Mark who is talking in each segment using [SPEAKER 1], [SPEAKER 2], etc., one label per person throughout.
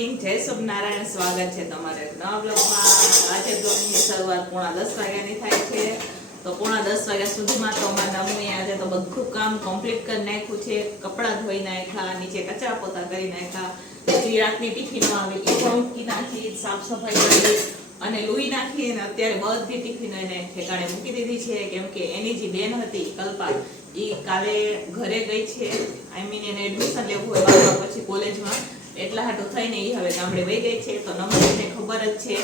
[SPEAKER 1] Morning. જય સ્વામિનારાયણ. સ્વાગત છે તમારે નવા બ્લોગમાં. આજે બ્લોગની શરૂઆત પોણા દસ વાગ્યાની થાય છે. તો પોણા દસ વાગ્યા સુધીમાં તો અમારા નમુએ આજે તો બધું કામ કમ્પ્લીટ કરી નાખ્યું છે. કપડાં ધોઈ નાખ્યા, નીચે કચરા પોતા કરી નાખ્યા. પછી રાતની ટિફિન આવી એ મૂકી નાખી, સાફ સફાઈ કરી અને લોહી નાખી અને અત્યારે બધી ટિફિન એને ઠેકાણે મૂકી દીધી છે. કેમ કે એની જે બેન હતી, કલ્પા, ઈ કાલે ઘરે ગઈ છે. આઈ મીન એને એડમિશન લેવું હોય પછી કોલેજમાં એટલા હાટું થઈને એ હવે ગામડે વહી ગઈ છે. તો નમ્રતાને ખબર જ છે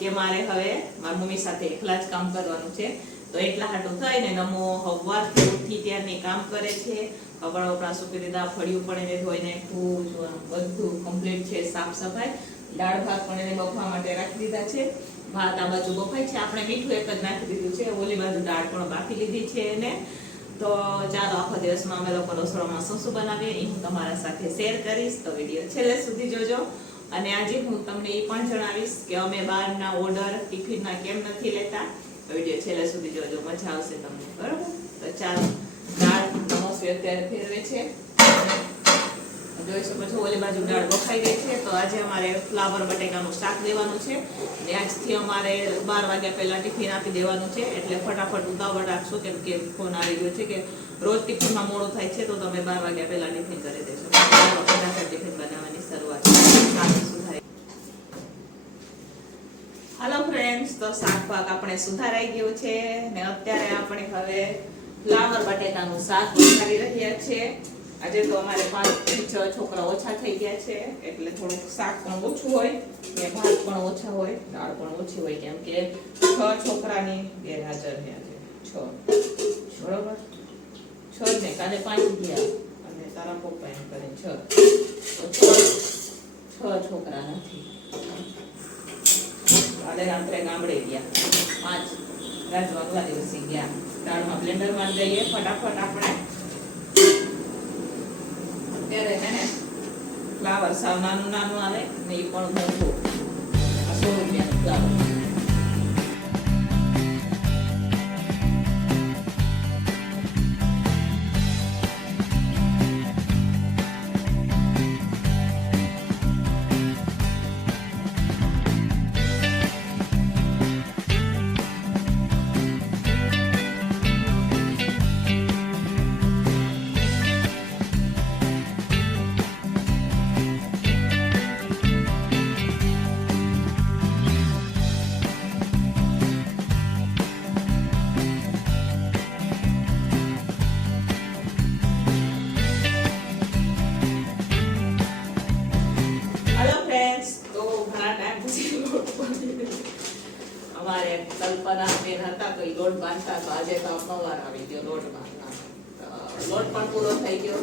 [SPEAKER 1] કે મારે હવે મારી મમ્મી સાથે એકલા જ કામ કરવાનું છે. તો એટલા હાટું થઈને નમો હવારથી ઉઠી ત્યારની કામ કરે છે. કપડા વપડા સૂકી દીધા, ફળિયું પણ એને ધોઈને જોવાનું બધું કમ્પ્લીટ છે, સાફ સફાઈ. દાળ ભાત પણ એને બફવા માટે રાખી દીધા છે. ભાત આ બાજુ બફાય છે. આપણે મીઠું એક જ નાખી દીધું છે. ઓલી બાજુ દાળ પણ બાફી લીધી છે એને. તો ચાલો આખો દિવસમાં અમે લોકો રસોડામાં શું શું બનાવીએ. એ હું તમારા સાથે શેર કરીશ. તો વીડિયો છેલ્લે સુધી જોજો. અને આજે હું તમને એ પણ જણાવીશ કે અમે બહારના ઓર્ડર ટિફિનના કેમ નથી લેતા. તો વીડિયો છેલ્લે સુધી જોજો. મજા આવશે તમને. બરોબર? તો ચાલો, દાળ નમસ્તે અત્યારે ફેરવે છે. જોઈ શકો છો, ઓલી બાજુ દાળ ગઈ છે. તો આજે અમારે ફ્લાવર બટેકાનું શાક દેવાનું છે ને આજથી અમારે બાર વાગ્યા પહેલાં ટિફિન આપી દેવાનું છે. એટલે ફટાફટ ઉતાવળ રાખશો કેમ કે ફોન આવી ગયો છે કે રોજ ટિફિનમાં મોડું થાય છે, તો તમે બાર વાગ્યા પહેલાં ટિફિન કરી દેશો. ફટાફટ ટિફિન બનાવવાની શરૂઆત હાલો ફ્રેન્ડ્સ તો શાક પાક આપણે સુધારાઈ ગયું છે ને અત્યારે આપણે હવે ફ્લાવર બટેટાનું શાક કરી રહ્યા છે. આજે તો અમારે પાંચ છ છોકરા ઓછા થઈ ગયા છે, એટલે થોડુંક શાક પણ ઓછું હોય ને ભાત પણ ઓછા હોય, દાળ પણ ઓછી હોય, કેમ કે છ છોકરાની ગેરહાજર છે આજે, છ. બરોબર? છ ને, કાલે પાંચ ગયા. અને તારા પપ્પા એમ કરે છ. તો છ છોકરા નથી. કાલે રાત્રે ગામડે ગયા. પાંચ. રાત વાગવા દિવસે ગયા. દાળમાં બ્લેન્ડરમાં જઈએ, ફટાફટ આપણે અત્યારે છે ને ફ્લાવર સાવ નાનું નાનું આવે ને એ પણ મોટું. આ સો રૂપિયાનું કલ્પના બેન હતા તો લોટ બાંધતા તો આજે તો આપણો આવી ગયો લોટ બાંધવાનો લોટ પણ પૂરો થઈ ગયો.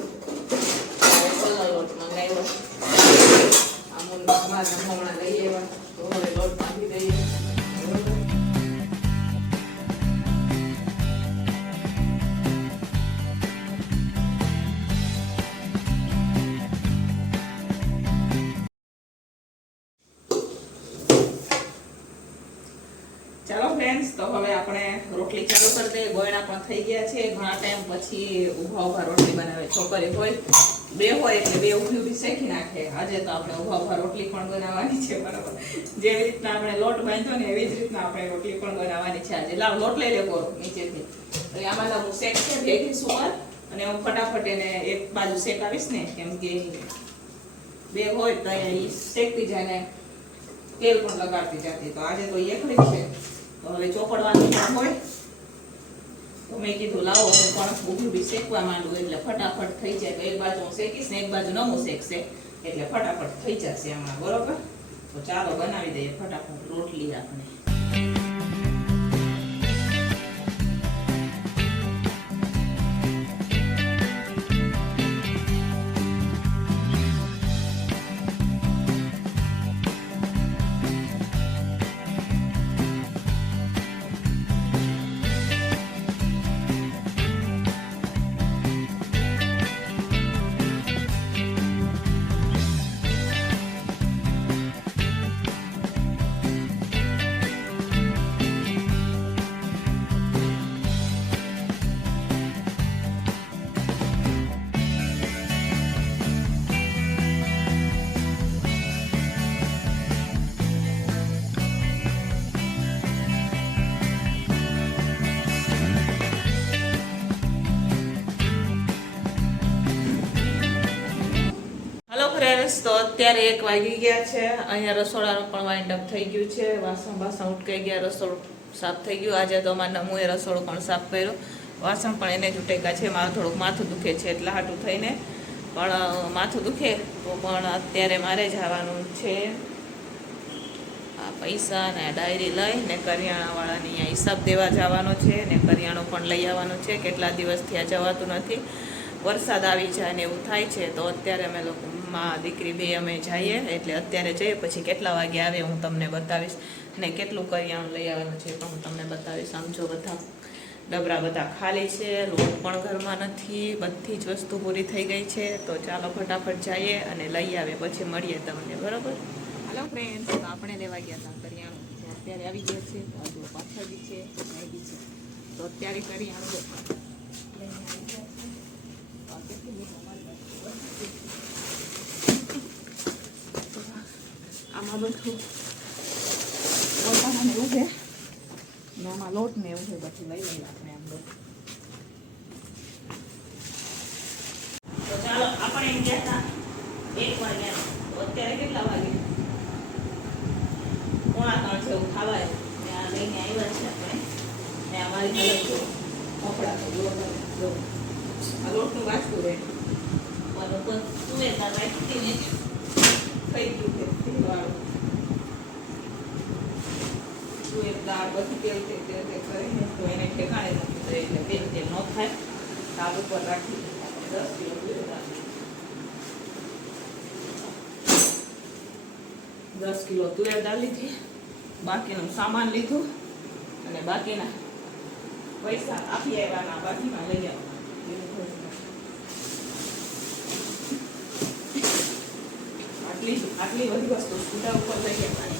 [SPEAKER 1] પછી ઊભા ઊભા રોટલી બનાવે. છોકરી હોય, બે હોય એટલે બે ઊભી ઊભી શેકી નાખે. આજે તો આપણે ઊભા ઊભા રોટલી પણ બનાવવાની છે, બરાબર. જેવી રીતના આપણે લોટ બાંધ્યો ને એવી જ રીતના આપણે રોટલી પણ બનાવવાની છે આજે. લાવ, લોટ લઈ લેવો નીચેથી. એટલે આમાં હું શેક છે, ભેગી સુવર અને હું ફટાફટ એને એક બાજુ શેકાવીશ ને, કેમ કે બે હોય તો એ શેકતી જાય ને તેલ પણ લગાડતી જતી. તો આજે તો એકલી જ છે. તો હવે ચોપડવાનું હોય. તો મેં કીધું, લાવો, હું પણ ઊભી શેકવા માંડું. એટલે ફટાફટ થઈ જાય. તો એક બાજુ હું શેકીશ ને એક બાજુ નમું શેકશે. એટલે ફટાફટ થઈ જશે હમણાં બરોબર? તો ચાલો બનાવી દઈએ ફટાફટ રોટલી આપણે. તો અત્યારે એક વાગી ગયા છે. અહીંયા રસોડાનું પણ વાઇન્ડ અપ થઈ ગયું છે. વાસણ બાસણ ઉટકાઈ ગયા, રસોડું સાફ થઈ ગયું. આજે તો મારા નમુએ રસોડું પણ સાફ કર્યું. વાસણ પણ એને જ ઉટેકા છે. મારું થોડુંક માથું દુખે છે એટલા હાટું થઈને. પણ માથું દુખે તો પણ અત્યારે મારે જવાનું છે. આ પૈસા ને આ ડાયરી લઈ ને કરિયાણાવાળાની અહીંયા હિસાબ દેવા જવાનો છે ને કરિયાણું પણ લઈ આવવાનું છે. કેટલા દિવસથી આ જવાતું નથી. વરસાદ આવી જાય ને એવું થાય છે. તો અત્યારે અમે લોકો માં દીકરી બે અમે જઈએ, એટલે અત્યારે જઈએ, પછી કેટલા વાગે આવે હું તમને બતાવીશ. ને કેટલું કરિયાણું લઈ આવવાનું છે પણ હું તમને બતાવીશ. આમ જો બધા ડબરા બધા ખાલી છે લોટ પણ ઘરમાં નથી, બધી જ વસ્તુ પૂરી થઈ ગઈ છે. તો ચાલો ફટાફટ જઈએ અને લઈ આવે પછી મળીએ તમને, બરાબર? હાલો ફ્રેન્ડ આપણે લેવા ગયા હતા કરિયાણું. અત્યારે આવી ગયા છે. હજુ પાછળ બી છે મેગી છે. તો અત્યારે લઈને આવી ગયા છે તો આ કેટલી બધી અમારી પાસે વસ્તુ છે. તો આમાં બધું વટાણા ને એવું છે. ને આમાં લોટ ને એવું છે, પછી લઈ લઈએ આપણે આમ બધું. તો ચાલો, આપણે એમ ગયા એક વાગ્યા અત્યારે કેટલા વાગે? પોણા ત્રણ જેવું ખાવાય. ને લઈને આવ્યા છે આપણે. ને અમારી હાલત જો, કપડા જો આ લોટનું વાંચતું રહે. પણ તો એ તાર રાખી ને થઈ ગયું છે. તું એક દાળ બધી તેલ તેલ તે કરીને, તો એને ઠેકાણે નથી એટલે તેલ તેલ ન થાય. દાળ ઉપર રાખી દસ કિલો દસ કિલો તુવેર દાળ લીધી, બાકીનું સામાન લીધું, અને બાકીના પૈસા આપી આવ્યાના બાકીમાં લઈ આવવાના આટલી આટલી બધી વસ્તુ સ્કૂટર ઉપર લઈ આવવાની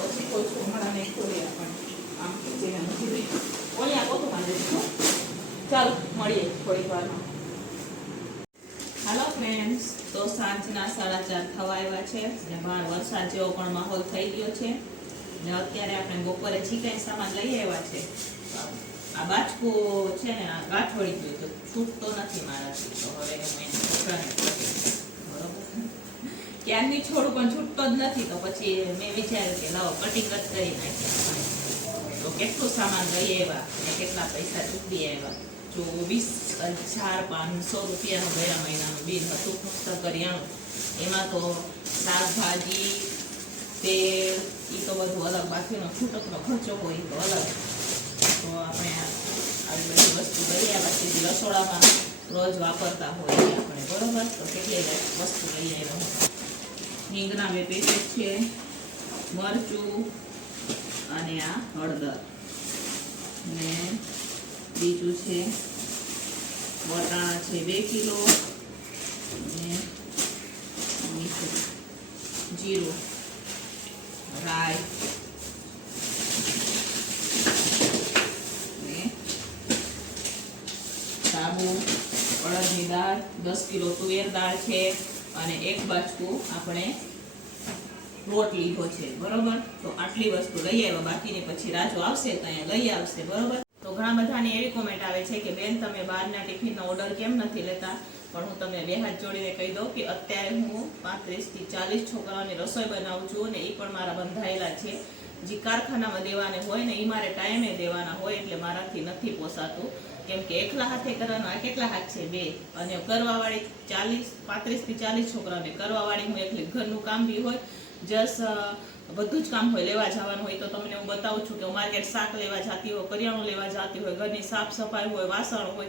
[SPEAKER 1] પછી કોઈ નહીં ખોલી આપવાની આમ મૂકી દઈ ઓલી આપો તો મારે ચાલો, મળીએ થોડીક વારમાં. હાલો ફ્રેન્ડ્સ તો સાંજના સાડા ચાર થવા આવ્યા છે અને બહાર વરસાદ જેવો પણ માહોલ થઈ ગયો છે. ને અત્યારે આપણે બપોરે જે સામાન લઈ આવ્યા છે, આ બાચકું છે ને, આ ગાંઠવડી ગયું તો છૂટતો નથી મારાથી તો. હવે હું એને છોકરાને કહીશ. બરોબર ક્યારની છોડું પણ છૂટતો જ નથી તો પછી મેં વિચાર્યું કે લાવો કટિંગ જ કરી નાખીએ તો કેટલું સામાન લઈ આવ્યા અને કેટલા પૈસા ચૂકવી આવ્યા. ચોવીસ હજાર પાંચસો રૂપિયાનું ગયા મહિનાનું બિલ હતું, પુસ્તક કરિયાણું એમાં તો શાકભાજી, તેલ એ તો બધું અલગ, બાકીનો છૂટકનો ખર્ચો હોય તો અલગ. તો આપણે આવી બધી વસ્તુ લઈ આવ્યા છે રસોડામાં રોજ વાપરતા હોય આપણે, બરોબર? તો કેટલી વસ્તુ લઈ આવ્યા હિંગના બે પેકેટ છે, મરચું અને આ હળદર. ને બીજું છે, વટાણા છે બે કિલો અને જીરું ને સાબુ, અડદની દાળ, દસ કિલો તુવેર દાળ છે. અને એક બાજકું આપણે લોટ લીધો છે, બરોબર? તો આટલી વસ્તુ લઈ આવ્યા, બાકીની પછી રાજુ આવશે તો અહીંયા લઈ આવશે, બરોબર? તો ઘણા બધાની એવી કોમેન્ટ આવે છે કે, બેન, તમે બહારના ટિફિનનો ઓર્ડર કેમ નથી લેતા? પણ હું તમને બે હાથ જોડીને કહી દઉં કે, અત્યારે હું પાંત્રીસથી ચાલીસ છોકરાઓની રસોઈ બનાવું છું અને એ પણ મારા બંધાયેલા છે. જે કારખાનામાં દેવાને હોય ને એ મારે ટાઈમે દેવાના હોય, એટલે મારાથી નથી પોસાતું. કેમ કે એકલા હાથે કરવાનો આ કેટલા હાથ છે? બે. અને કરવાવાળી ચાલીસ, પાંત્રીસથી ચાલીસ છોકરાઓને કરવાવાળી હું એકલી ઘરનું કામ બી હોય, જસ બધું જ કામ હોય, લેવા જવાનું હોય, તો તમને હું બતાવું છું કે હું માર્કેટ શાક લેવા જતી હોય, કરિયાણું લેવા જતી હોય, ઘરની સાફ સફાઈ હોય, વાસણ હોય,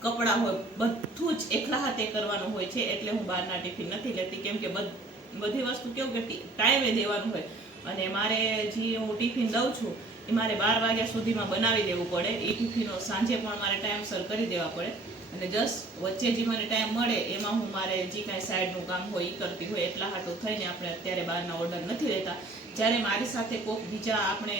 [SPEAKER 1] કપડાં હોય, બધું જ એકલા હાથે કરવાનું હોય છે, એટલે હું બહારના ટિફિન નથી લેતી, કેમ કે બધ- બધી વસ્તુ કેવું કે ટાઈમે દેવાનું હોય. અને મારે જે હું ટિફિન દઉં છું એ મારે બાર વાગ્યા સુધીમાં બનાવી દેવું પડે. એ ટિફિનો સાંજે પણ મારે ટાઈમસર કરી દેવા પડે. અને જસ્ટ વચ્ચે જે મને ટાઈમ મળે, એમાં હું મારે જે કાંઈ સાઈડનું કામ હોય એ કરતી હોય. એટલા હાટું થઈને આપણે અત્યારે બહારના ઓર્ડર નથી લેતા. જ્યારે મારી સાથે કોક બીજા આપણે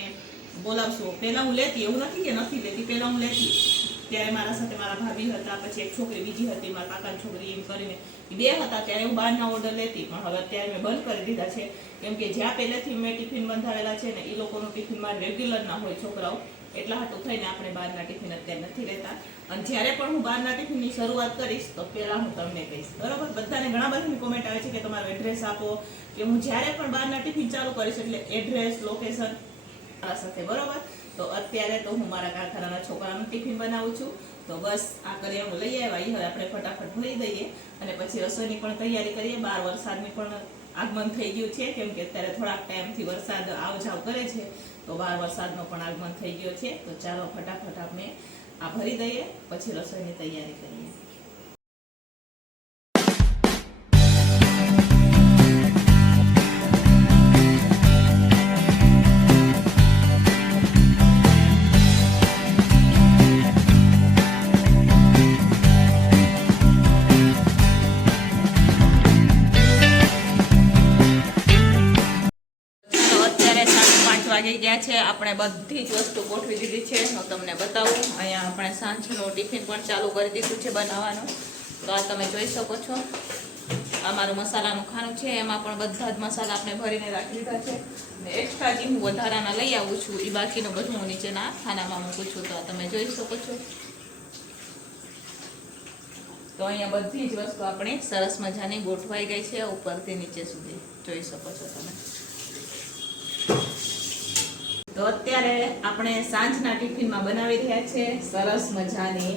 [SPEAKER 1] બોલાવશું. પહેલાં હું લેતી, એવું નથી કે નથી લેતી, પહેલાં હું લેતી. ત્યારે મારા સાથે મારા ભાભી હતા, પછી એક છોકરી બીજી હતી, મારા કાકાની છોકરી એમ કરીને. બે હતા, ત્યારે હું બહારના ઓર્ડર લેતી, પણ હવે અત્યારે મેં બંધ કરી દીધા છે. કેમ કે જ્યાં પહેલેથી મેં ટિફિન બંધાવેલા છે ને, એ લોકોનું ટિફિન મારે રેગ્યુલર ના હોય છોકરાઓ. એટલા હાટું થઈને આપણે બહારના ટિફિન અત્યારે નથી લેતા. અને જ્યારે પણ હું બહારના ટિફિનની શરૂઆત કરીશ, તો પહેલાં હું તમને કહીશ. બરાબર? બધાને ઘણા બધાની કોમેન્ટ આવે છે કે તમારો એડ્રેસ આપો, કે હું જ્યારે પણ બહારના ટિફિન ચાલુ કરીશ, એટલે એડ્રેસ લોકેશન મારા સાથે. બરોબર? તો અત્યારે તો હું મારા કારખાનાના છોકરાનું ટિફિન બનાવું છું. તો બસ આ કરિયાણું લઈ આવ્યા. હવે આપણે ફટાફટ ભરી દઈએ અને પછી રસોઈની પણ તૈયારી કરીએ. બાર વરસાદની પણ આગમન થઈ ગયું છે, કેમ કે અત્યારે થોડાક ટાઈમથી વરસાદ આવ જાવ કરે છે. તો બાર વરસાદનો પણ આગમન થઈ ગયો છે. તો ચાલો ફટાફટ આપણે આ ભરી દઈએ, પછી રસોઈની તૈયારી કરીએ. આપણે બધી જ વસ્તુ ગોઠવી દીધી છે. હું તમને બતાવું. અહીંયા આપણે સાંજનું ટિફિન પણ ચાલુ કરી દીધું છે બનાવવાનું. તો આ તમે જોઈ શકો છો. આ મારું મસાલાનું ખાનું છે. એમાં પણ બધા જ મસાલા આપણે ભરીને રાખી દીધા છે. ને એક્સ્ટ્રા જે હું વધારાના લઈ આવું છું એ બાકીનું બધું હું નીચેના ખાનામાં મૂકું છું. તો તમે જોઈ શકો છો. તો અહીંયા બધી જ વસ્તુ આપણે સરસ મજાની ગોઠવાઈ ગઈ છે, ઉપરથી નીચે સુધી જોઈ શકો છો તમે. તો અત્યારે આપણે સાંજના ટિફિનમાં બનાવી રહ્યા છે સરસ મજાની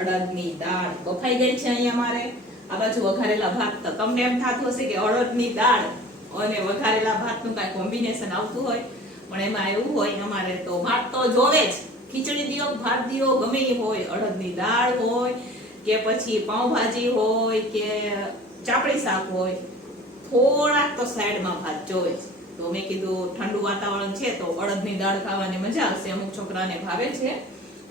[SPEAKER 1] અડદની દાળ. બફાઈ ગઈ છે અહીંયા મારે. આ બાજુ વઘારેલા ભાત તો તમને એમ થતું હશે કે અડદની દાળ અને વઘારેલા ભાતનું કાંઈ કોમ્બિનેશન આવતું હોય, પણ એમાં એવું હોય અમારે તો ભાત તો જોવે જ. ખીચડી દિયો, ભાત દિયો, ગમે એ હોય, અડદની દાળ હોય, કે પછી પાઉંભાજી હોય, કે ચાપડી શાક હોય, થોડાક તો સાઈડમાં ભાત જોવે જ. તો મેં કીધું ઠંડુ વાતાવરણ છે તો અડદની દાળ ખાવાની મજા આવશે. અમુક છોકરાને ભાવે છે.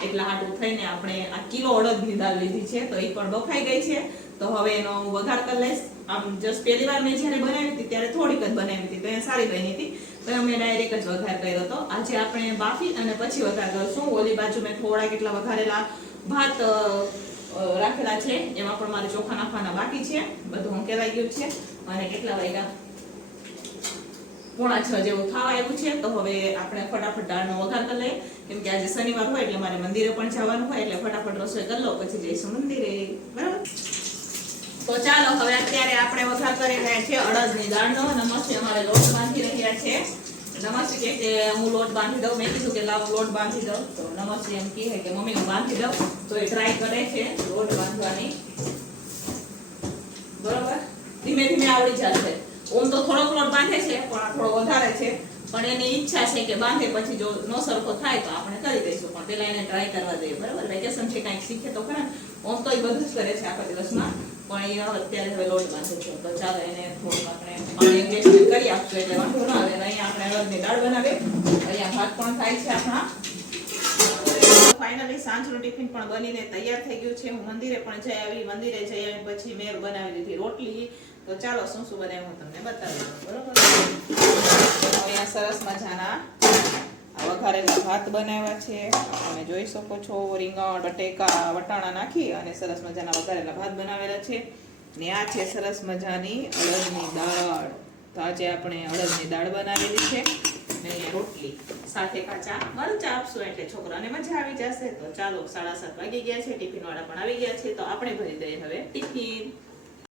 [SPEAKER 1] એટલા હાટું થઈને આપણે આ કિલો અડદની દાળ લીધી છે, તો એ પણ બફાઈ ગઈ છે. તો હવે એનો હું વઘાર કરી લઈશ. આમ જસ્ટ પહેલી વાર મેં જ્યારે બનાવી હતી ત્યારે થોડીક જ બનાવી હતી, તો એ સારી બની હતી. તો મેં ડાયરેક્ટ જ વઘાર કર્યો હતો. આજે આપણે બાફી અને પછી વઘાર કરશું. ઓલી બાજુ મેં થોડા કેટલા વઘારેલા ભાત રાખેલા છે. એમાં પણ મારે ચોખા નાખવાના બાકી છે. બધું હંકેલાઈ ગયું છે. અને કેટલા વાગ્યા? પોણા છ જેવું થવા આવ્યું છે, તો હવે આપણે ફટાફટ દાળનો વઘાર કરી લઈએ. કેમ કે આજે શનિવાર હોય એટલે મારે મંદિરે પણ જવાનું હોય, એટલે ફટાફટ રસોઈ કરી લો, પછી જઈશું મંદિરે. તો ચાલો, હવે અત્યારે આપણે વઘાર કરી રહ્યા છીએ અડદની દાળનો. નમસ્તે, અમારે લોટ બાંધી રહ્યા છે. નમસ્તે, કહે કે હું લોટ બાંધી દઉં. મેં કીધું કે લાવ લોટ બાંધી દઉં. તો નમસ્તે એમ કહે કે મમ્મી, હું બાંધી દઉં. તો એ ટ્રાય કરે છે લોટ બાંધવાની. બરોબર? ધીમે ધીમે આવડી જશે. ઓમ તો થોડોક લોટ બાંધે છે, પણ આ થોડો વધારે છે. પણ એની ઈચ્છા છે કે બાંધે, પછી જો નો સરખો થાય તો આપણે કરી દઈશું. પણ પેલા એને ટ્રાય કરવા દઈએ બરાબર? વેકેશન છે, કાંઈક શીખે તો ખરા ઓમ તો એ બધું જ કરે છે આખા દિવસમાં. પણ એ અત્યારે હવે લોટ બાંધે છે. તો ચાલો એને થોડું આપણે પાણી એડજસ્ટમેન્ટ કરી આપશું, એટલે વાંધો ના આવે. અહીંયા આપણે અડદની દાળ બનાવીએ. અહીંયા ભાત પણ થાય છે આપણા. ફાઇનલી સાંજનું ટિફિન પણ બનીને તૈયાર થઈ ગયું છે. હું મંદિરે પણ જઈ આવી. મંદિરે જઈ આવી પછી મેં બનાવી દીધી રોટલી. તો ચાલો, શું શું બનાવ્યું હું તમને બતાવી. બરોબર? અહીંયા સરસ મજાના વઘારેલા ભાત બનાવ્યા છે. તમે જોઈ શકો છો, રીંગણ, બટેકા, વટાણા નાખી અને સરસ મજાના વઘારેલા ભાત બનાવેલા છે. ને આ છે સરસ મજાની અડદની દાળ. તો આજે આપણે અડદની દાળ બનાવેલી છે. ને રોટલી, સાથે કાચા મરચા આપશું એટલે છોકરાને મજા આવી જશે. તો ચાલો, સાડા સાત વાગી ગયા છે ટિફિન વાળા પણ આવી ગયા છે. તો આપણે ભરી દઈએ હવે ટિફિન.